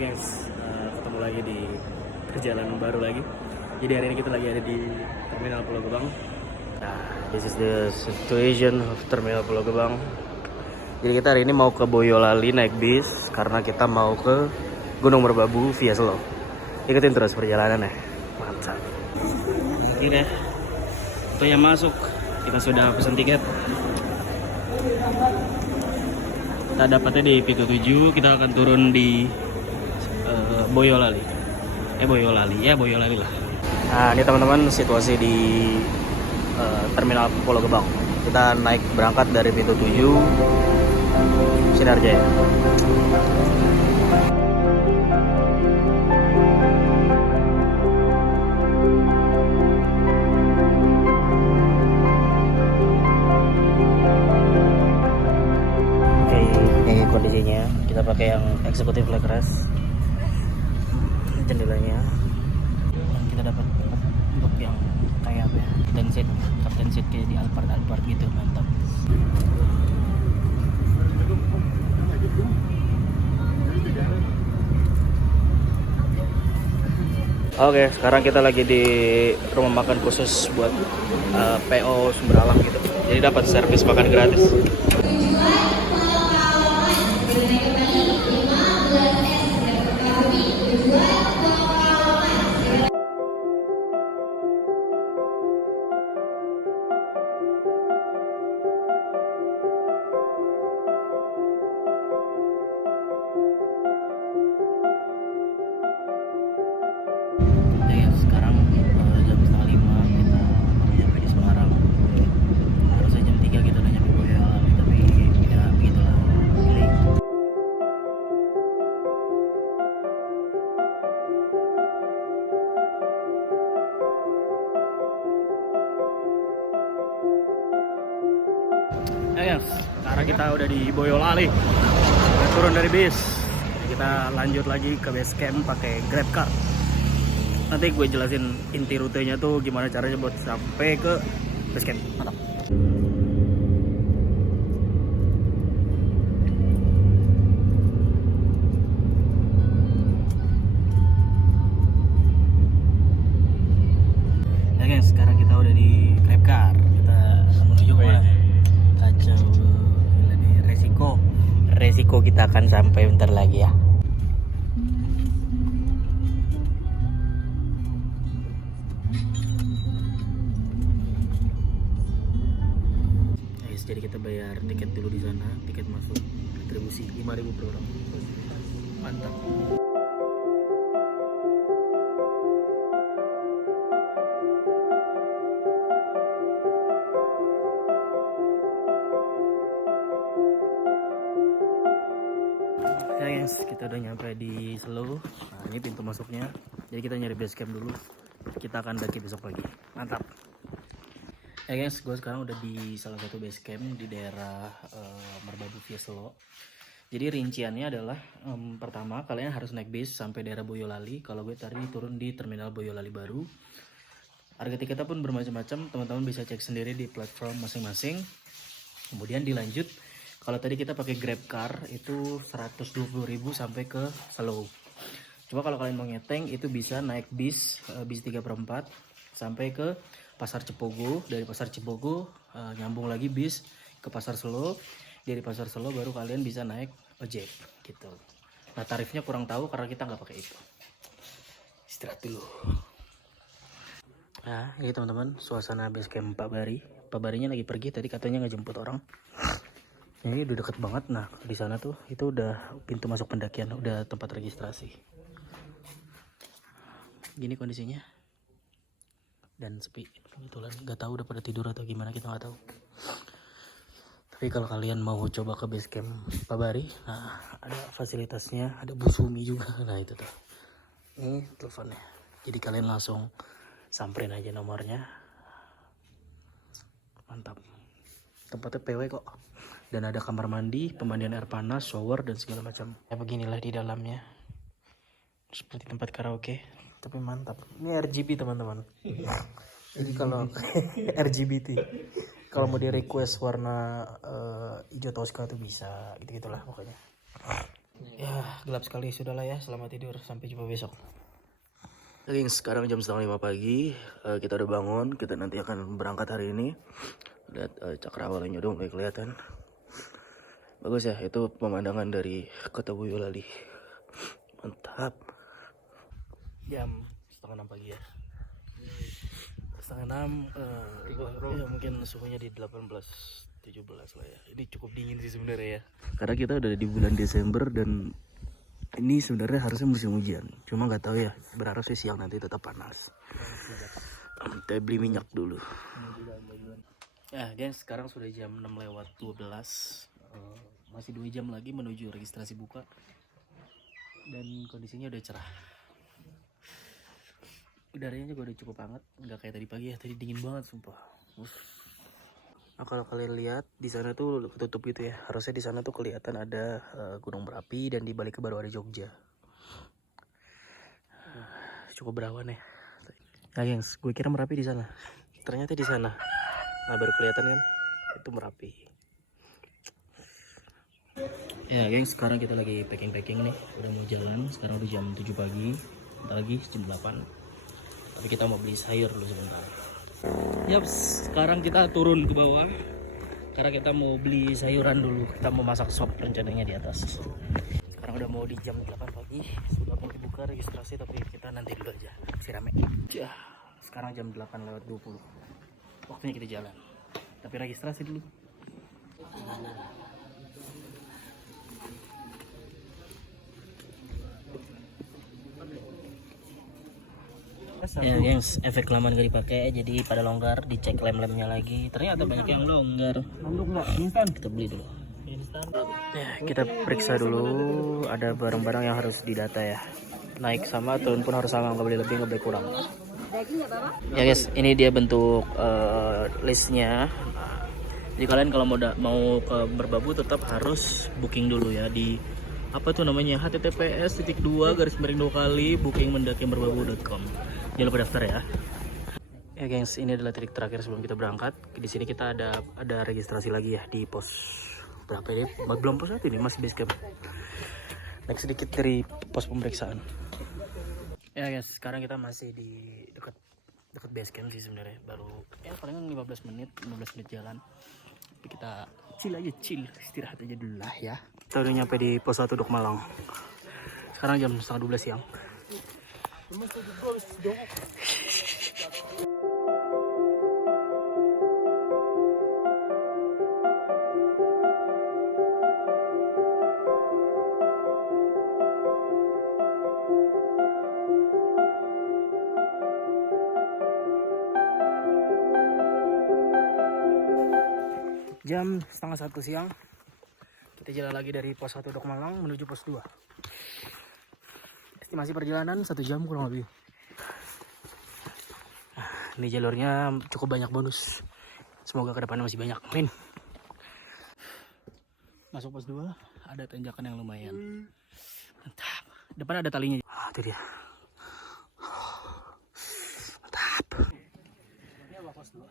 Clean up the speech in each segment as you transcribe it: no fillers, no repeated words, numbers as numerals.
guys, ketemu lagi di perjalanan baru lagi. Jadi hari ini kita lagi ada di Terminal Pulau Gebang. Nah, this is the situation of Terminal Pulau Gebang. Jadi kita hari ini mau ke Boyolali naik bis karena kita mau ke Gunung Merbabu via Selo. Ikutin terus perjalanannya, mantap. Ini deh, itu yang masuk. Kita sudah pesan tiket. Kita dapatnya di Pico 7, kita akan turun di Boyolali. Boyolali lah. Nah, ini teman-teman situasi di Terminal Pulau Gebang. Kita naik berangkat dari Pico 7 Sinarjaya. Ini kondisinya, kita pakai yang eksekutif leg rest, jendelanya, dan kita dapat untuk yang kayak apa ya, captain seat kayak di Alphard gitu, mantap. Oke, sekarang kita lagi di rumah makan khusus buat PO Sumber Alam gitu, jadi dapat servis makan gratis. Sekarang jam setengah 5 kita baru nyampe di Semarang. Harusnya jam 3 kita udah nyampe Boyolali, tapi ya begitulah. Sekarang kita udah di Boyolali. Udah turun dari bis. Kita lanjut lagi ke base camp pakai Grab Car. Nanti gue jelasin inti rutenya tuh gimana caranya buat sampai ke base camp. Mantap. Ya guys, sekarang kita udah di Grab Car. Kita menuju ke mana? Kacau. Gila nih, resiko kita akan sampai bentar lagi ya. Jadi kita bayar tiket dulu di sana, tiket masuk retribusi 5.000 per orang. Mantap. Ya guys, kita udah nyampe di Selo. Nah, ini pintu masuknya. Jadi kita nyari base camp dulu. Kita akan daki besok pagi. Mantap. Ya guys, gue sekarang udah di salah satu base camp di daerah Merbabu via Selo. Jadi rinciannya adalah pertama kalian harus naik bis sampai daerah Boyolali. Kalau gue tadi turun di Terminal Boyolali baru. Harga tiketnya pun bermacam-macam, teman-teman bisa cek sendiri di platform masing-masing. Kemudian dilanjut, kalau tadi kita pakai Grab Car itu 120.000 sampai ke Selo. Cuma kalau kalian mau ngeteng itu bisa naik bis 3/4 sampai ke Pasar Cepogo. Dari Pasar Cepogo nyambung lagi bis ke Pasar Selo. Dari Pasar Selo baru kalian bisa naik ojek gitu. Nah, tarifnya kurang tahu karena kita nggak pakai itu. Istirahat dulu. Nah, ini teman-teman suasana base camp Pak Bari. Pak Barinya lagi pergi, tadi katanya ngejemput orang. Ini udah deket banget. Nah, di sana tuh itu udah pintu masuk pendakian, udah tempat registrasi. Gini kondisinya. Dan sepi, kebetulan nggak tahu udah pada tidur atau gimana, kita nggak tahu. Tapi kalau kalian mau coba ke base camp Pak Bari, nah ada fasilitasnya, ada busumi juga. Nah itu tuh, ini teleponnya, jadi kalian langsung samperin aja nomornya. Mantap, tempatnya PW kok, dan ada kamar mandi, pemandian air panas, shower dan segala macam. Ya beginilah di dalamnya, seperti tempat karaoke. Tapi mantap. Ini RGB teman-teman. Jadi kalau RGBT, kalau mau di request warna hijau Tosca tuh bisa, gitu-gitulah pokoknya. Ya, gelap sekali, sudahlah ya. Selamat tidur, sampai jumpa besok. Oke, sekarang jam setengah 5 pagi. Kita udah bangun, kita nanti akan berangkat hari ini. Lihat cakrawalanya udah mulai kelihatan. Bagus ya, itu pemandangan dari kota Boyolali. Mantap. Jam setengah 6 pagi ya. Setengah 6, ya mungkin suhunya di 18-17 lah ya. Ini cukup dingin sih sebenarnya ya. Karena kita udah di bulan Desember dan ini sebenarnya harusnya musim hujan. Cuma nggak tahu ya. Berharap sih siang nanti tetap panas. Kita beli minyak dulu. Ya, guys, sekarang sudah jam 6:12. Masih 2 jam lagi menuju registrasi buka. Dan kondisinya udah cerah. Udaranya juga udah cukup hangat, nggak kayak tadi pagi ya. Tadi dingin banget sumpah. Nah, kalau kalian lihat di sana tuh ketutup gitu ya. Harusnya di sana tuh kelihatan ada gunung berapi dan di balik baru ada Jogja. Cukup berawan ya. Nah, gengs, gue kira Merapi di sana. Ternyata di sana. Nah, baru kelihatan kan? Itu Merapi. Ya, gengs, sekarang kita lagi packing-packing nih. Udah mau jalan. Sekarang udah jam 7 pagi. Bentar lagi jam 8. Tapi kita mau beli sayur dulu sebentar. Yaps, sekarang kita turun ke bawah. Karena kita mau beli sayuran dulu. Kita mau masak sop rencananya di atas. Sekarang udah mau di jam 8 pagi. Sudah mau dibuka registrasi, tapi kita nanti dulu aja. Masih rame. Ya, sekarang jam 8:20. Waktunya kita jalan. Tapi registrasi dulu. Ya, gengs, efek lama gak dipakai jadi pada longgar. Dicek lem-lemnya lagi. Ternyata banyak yang longgar. Kita beli dulu. Ya, kita periksa dulu. Ada barang-barang yang harus didata ya. Naik sama, turun pun harus sama. Nggak boleh lebih, nggak boleh kurang. Ya guys, ini dia bentuk listnya. Jadi kalian kalau mau ke Merbabu tetap harus booking dulu ya di apa tuh namanya, https://2 booking-merbabu.com. Jangan lupa daftar ya. Ya gengs, ini adalah titik terakhir sebelum kita berangkat. Di sini kita ada registrasi lagi ya di pos berapa ini? Belum pos 1 ini, masih base camp. Naik sedikit dari pos pemeriksaan. Ya guys, sekarang kita masih di dekat base camp sih sebenarnya. Baru ya palingan 15 menit jalan. Tapi kita chill, istirahat aja dulu lah ya. Kita udah nyampe di pos 1 Dok Malang. Sekarang jam setengah 12 siang. Jam setengah 1 siang. Kita jalan lagi dari pos 1 Dok Malang menuju pos 2. Estimasi perjalanan 1 jam kurang lebih. Ini jalurnya cukup banyak bonus. Semoga kedepannya masih banyak. Amin. Masuk pos 2 ada tanjakan yang lumayan. Mantap. Depan ada talinya. Itu dia. Mantap. Ini apa pos 2?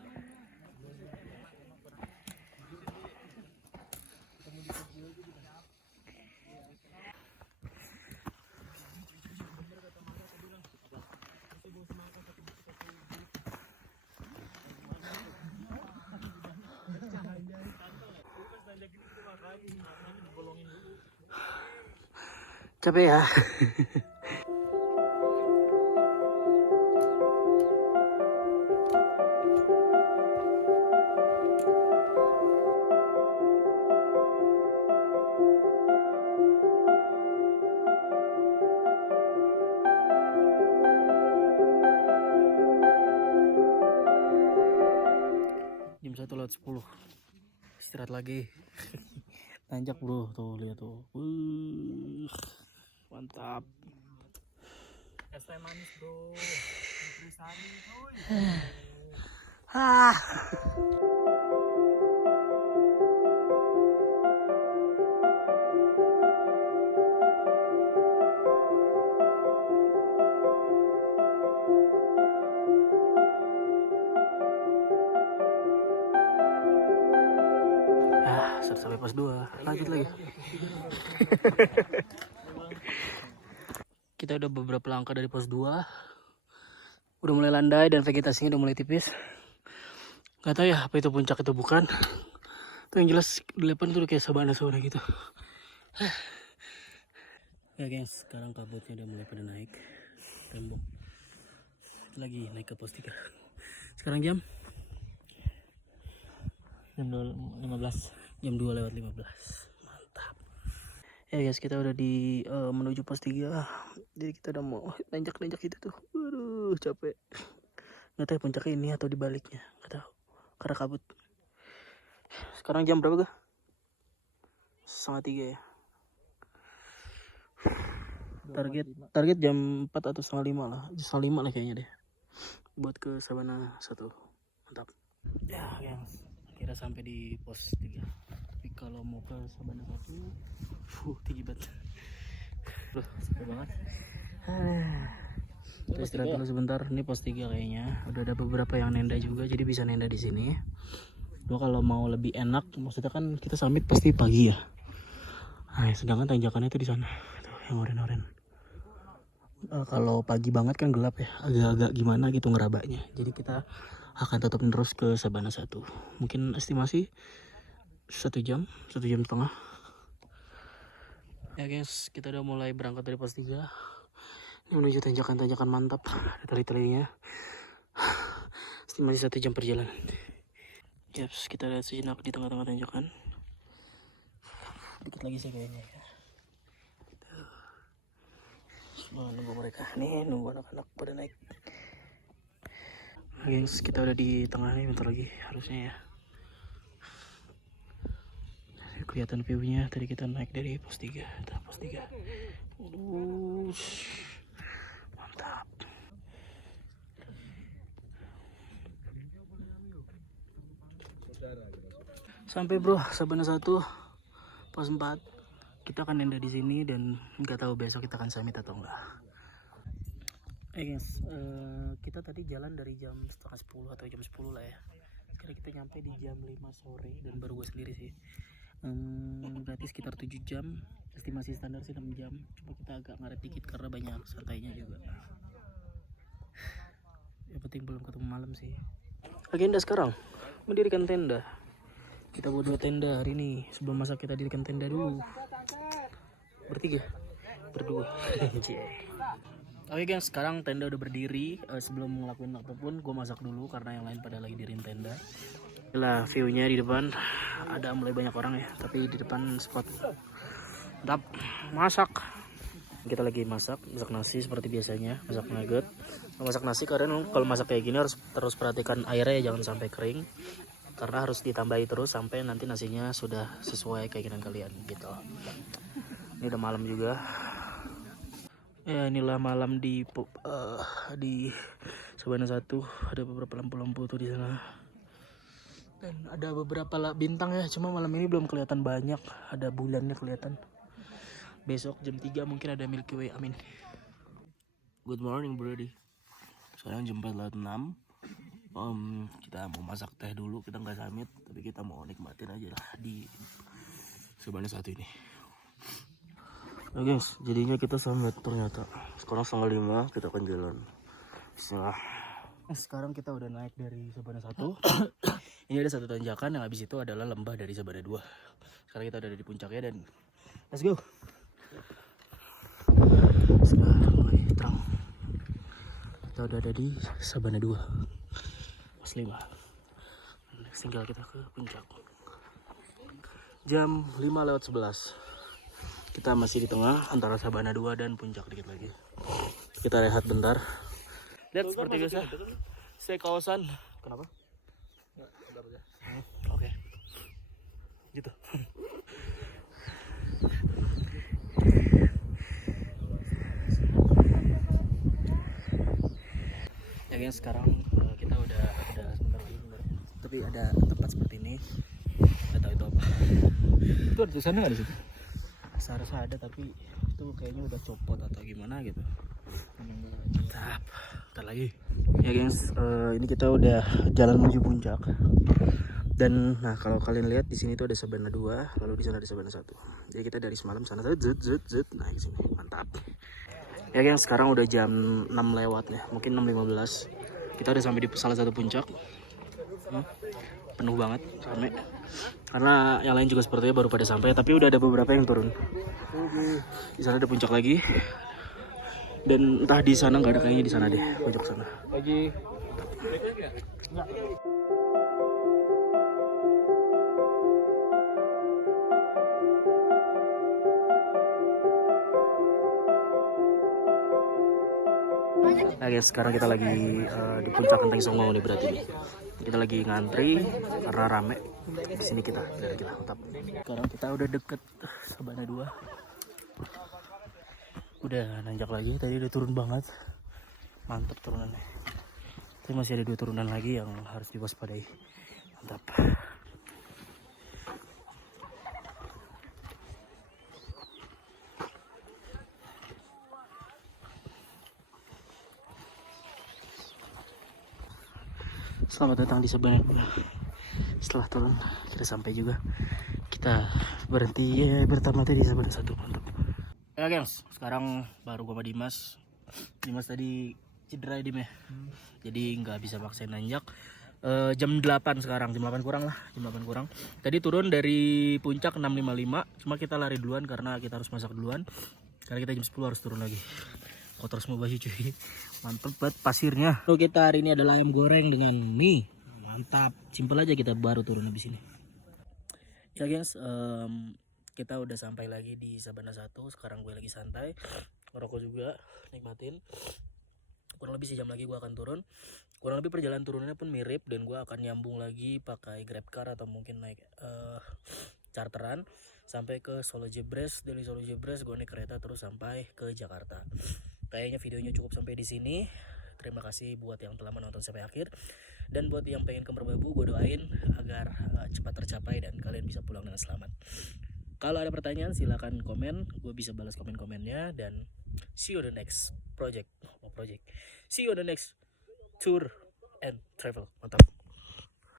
Capek ya. Jam 1:10. Istirahat lagi. Tanjak bro, tuh lihat tuh. Mantap. Es teh manis bro. Ah. sampai pos 2. Lanjut lagi. Kita udah beberapa langkah dari pos 2. Udah mulai landai dan vegetasinya udah mulai tipis. Gak tau ya apa itu puncak itu bukan. Tuh yang jelas di depan tuh kayak sabana gitu. Ya guys, sekarang kabutnya udah mulai pada naik. Tembok lagi naik ke pos 3. Sekarang jam 15. Jam 2:15. Mantap. Ya guys, kita udah di menuju pos 3. Jadi kita udah mau nanjak-nanjak itu tuh. Aduh, capek. Nggak tahu puncaknya ini atau dibaliknya. Nggak tahu. Karena kabut. Sekarang jam berapa gak? 2:30 ya. Target jam 4 atau 4:30 lah. 4:30 lah kayaknya deh. Buat ke Sabana 1. Mantap. Ya guys, kira sampai di pos 3. Tapi kalau mau ke Sabana 1, tinggi banget. Loh, capek banget. Kita istirahat dulu sebentar. Ini pos 3 kayaknya. Udah ada beberapa yang nenda juga, jadi bisa nenda di sini. Cuma kalau mau lebih enak, maksudnya kan kita summit pasti pagi ya. Nah, sedangkan tanjakannya itu di sana. Tuh, yang oren-oren. Kalau pagi banget kan gelap ya, agak-agak gimana gitu ngerabaknya. Jadi kita akan tetap terus ke Sabana 1. Mungkin estimasi 1 jam, 1,5 jam. Ya guys, kita udah mulai berangkat dari pos 3. Ini menuju tanjakan-tanjakan mantap. Ada tali-talinya. Estimasi 1 jam perjalanan. Yaps, kita lihat sejenak di tengah-tengah tanjakan. Dikit lagi sih kayaknya ya. Nunggu mereka nih, nunggu anak-anak pada naik. Guys, kita udah di tengah nih, bentar lagi harusnya ya. Kelihatan view-nya. Tadi kita naik dari pos 3. Pos 3. Mantap. Sampai bro, Sabana 1 pos 4. Kita akan nenda di sini dan nggak tahu besok kita akan summit atau enggak. Guys, kita tadi jalan dari jam 9:30 atau jam 10 lah ya. Sekarang kita nyampe di jam 5 sore dan baru gue sendiri sih. Berarti sekitar 7 jam. Estimasi standar sih 6 jam. Cuma kita agak ngaret dikit karena banyak santainya juga. Yang penting belum ketemu malam sih. Agenda sekarang mendirikan tenda. Kita buat 2 tenda hari ini. Sebelum masak kita dirikan tenda dulu. Bertiga, berdua. Oke guys, sekarang tenda udah berdiri. Sebelum ngelakuin apapun, gue masak dulu karena yang lain pada lagi diriin tenda. Inilah view-nya di depan. Ada mulai banyak orang ya, tapi di depan spot. Mantap, masak. Kita lagi masak nasi seperti biasanya, masak nugget. Masak nasi karena kalau masak kayak gini harus terus perhatikan airnya jangan sampai kering. Karena harus ditambahi terus sampai nanti nasinya sudah sesuai keinginan kalian gitu. Ini udah malam juga. Ya inilah malam di Sabana 1. Ada beberapa lampu-lampu tuh di sana. Dan ada beberapa bintang ya. Cuma malam ini belum kelihatan banyak. Ada bulannya kelihatan. Besok jam 3 mungkin ada Milky Way. Amin. Good morning Brody. Sekarang jam 4:06. Kita mau masak teh dulu, kita nggak summit tapi kita mau nikmatin aja lah di Sabana 1 ini. Nah guys, jadinya kita summit ternyata. Sekarang 4:30 kita akan jalan. Bismillah. Sekarang kita udah naik dari Sabana 1. Ini ada satu tanjakan yang habis itu adalah lembah dari Sabana 2. Sekarang kita udah di puncaknya dan let's go. Sekarang mulai terang. Kita udah ada di Sabana 2. Pos 5. Next tinggal kita ke puncak. Jam 5:11. Kita masih di tengah antara Sabana 2 dan puncak dikit lagi. Kita rehat bentar. Lihat seperti biasa. Saya kawasan. Kenapa? Oke. Gitu. Ya guys, sekarang kita udah sebentar lagi tapi ada tempat seperti ini. Nggak tahu itu apa. Itu ada tulisannya nggak di situ? Seharusnya ada tapi itu kayaknya udah copot atau gimana gitu. Mantap. Ntar lagi. Ya guys, ini kita udah jalan menuju puncak. Dan nah kalau kalian lihat di sini tuh ada Sabana 2, lalu di sana ada Sabana 1. Jadi kita dari semalam sana zut nah ke sini. Mantap. Ya guys, sekarang udah jam 6 lewat ya, mungkin 6.15. Kita udah sampai di salah satu puncak. Penuh banget, rame. Karena yang lain juga sepertinya baru pada sampai, tapi udah ada beberapa yang turun. Di sana ada puncak lagi. Dan entah di sana nggak ada, kayaknya di sana deh, pojok sana. Nah guys, sekarang kita lagi di puncak Genteng Songo nih berarti nih. Kita lagi ngantri karena rame. Di sini kita, dari kita mantap. Sekarang kita udah deket Sabana 2. Udah nanjak lagi, tadi udah turun banget. Mantap turunannya. Tapi masih ada 2 turunan lagi yang harus diwaspadai. Mantap. Selamat datang di Sabana. Setelah turun kita sampai juga. Kita berhenti pertama tadi di Sabana 1. Mantap. Ya gengs, sekarang baru gua sama Dimas. Dimas tadi cedera ya Dim ya. Jadi nggak bisa maksain nanjak. Jam 8 sekarang, jam 8 kurang lah, jam 8 kurang. Tadi turun dari puncak 6.55, cuma kita lari duluan karena kita harus masak duluan. Karena kita jam 10 harus turun lagi. Kotor semua baju cuy. Mantep banget pasirnya. So kita hari ini adalah ayam goreng dengan mie. Mantap. Simpel aja, kita baru turun habis ini. Ya gengs, kita udah sampai lagi di Sabana 1. Sekarang gue lagi santai, ngerokok juga, nikmatin. Kurang lebih sejam lagi gue akan turun. Kurang lebih perjalanan turunnya pun mirip, dan gue akan nyambung lagi pakai grab car atau mungkin naik charteran sampai ke Solo Jebres. Dari Solo Jebres gue naik kereta terus sampai ke Jakarta. Kayaknya videonya cukup sampai di sini. Terima kasih buat yang telah menonton sampai akhir, dan buat yang pengen ke Merbabu, gue doain agar cepat tercapai dan kalian bisa pulang dengan selamat. Kalau ada pertanyaan silahkan komen, gue bisa balas komen-komennya, dan see you on the next project. See you on the next tour and travel. Mantap.